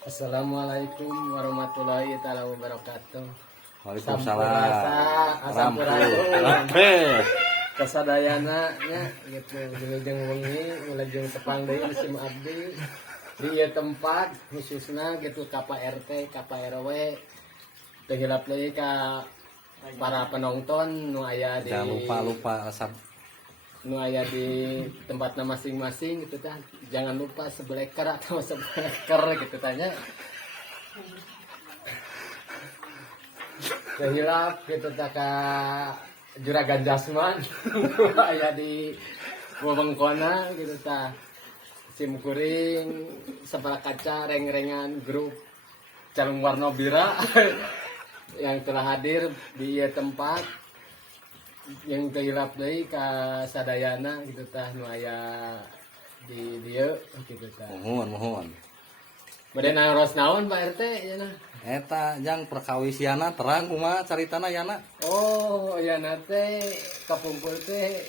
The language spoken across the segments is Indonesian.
Assalamualaikum warahmatullahi taala wabarakatuh. Waalaikumsalam. Sampurasun. Kasadayana nya gitu jeung wengi ulajeng tepang deui sim abdi di ieu tempat khususna gitu ka Pak RT, ka Pak RW. Teu hilap deui ka para penonton nu aya di Jangan lupa resep nu aya di tempatnya masing-masing gitu tah. Jangan lupa sebleker atau sebleker gitu tanya. Kehilap gitu tah ka Juragan Jasman aya di wewengkonna gitu tah. Sim kuring sabara kaca reng-rengan grup Calung Warna Bira yang telah hadir di ieu tempat yang kehilap deui ka sadayana gitu tah nu aya di dieu gitu tah. mohon Bade naros naon Pak RT ya nah. eta jang perkawisiana terang kumaha caritana yana. Oh ya nate kapumpul teh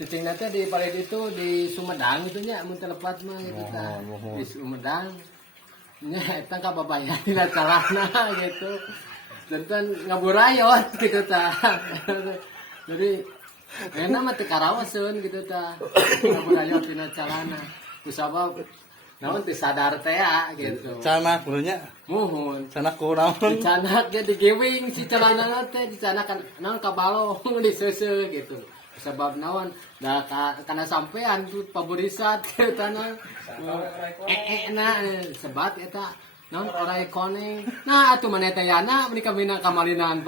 cicingna teh di paling itu di Sumedang itu nya mun telepat mah gitu tah. Mohon. Di Sumedang nya eta ka babayan dina calana gitu. Dan ngaburayot gitu tah. Jadi enak mah teu karaoseun gitu tah. Ngaburayot dina calana. Kusabab naon teu sadar teh gitu. Canak dulunya. Muhun. Canak kunaon? Dicanak ge digewing si celana teh dicanakan naon ka balong diseuseu gitu. Sebab naon da kana sampean tuh paburisat ke tanah na sebat eta naon orai koneng. Nah atuh maneh teh yana meuni kamina kamalinaan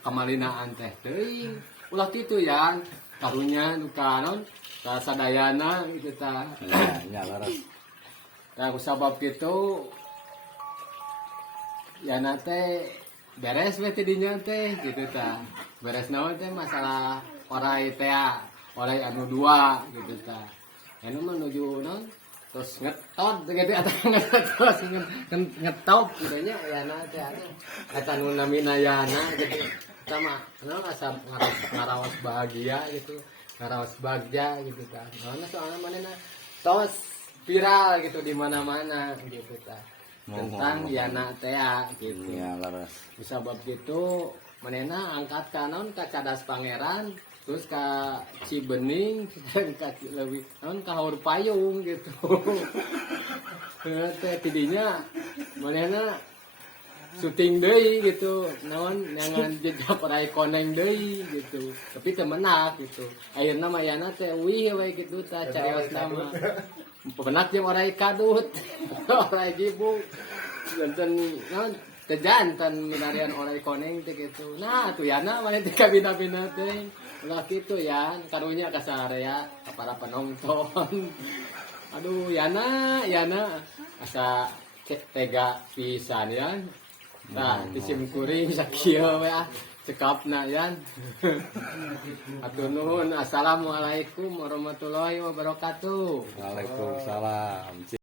kamalinaan teh teuing. Ulah kitu ya karunya nu ka naon ka sadayana gitu tah. Ya laras. Nah, kusabab kitu ya nate beres we ti dinya teh gitu tah. Beres naon teh masalah orai teh orai anu dua gitu tah. Anu menuju naon terus ngetot gitu atau ngetos ngetop gitu nya ya nate anu eta nu namina yana gitu. Sama naon asa ngaraos bahagia gitu. Ngaraos bagja gitu tah. Naon soalna manehna tos viral gitu di mana-mana gitu tah. Tentang yana teh gitu. Ya laras. Bisa bab gitu manehna angkat ka naon ka Cadas Pangeran terus ka Cibening ka leuwih naon ka Haur Payung gitu. Teh tidinya manehna syuting deui gitu naon nyangan jejak orai koneng deui gitu. Tapi teu menak gitu. Ayeuna mah yana teh wih we gitu tah cariosna mah. Pemenak jeung orai kadut, orai gibung. Janten naon kejantan minarian orai koneng teh kitu. Nah atuh yana maneh teh kabina-bina teh. Ulah kitu ya, karunya ka sarea ka para penonton. Aduh yana asa tega pisan ya. Nah, disim kuring sakieu we cekapna yan. Atur nuhun. Assalamualaikum warahmatullahi wabarakatuh. Waalaikumsalam.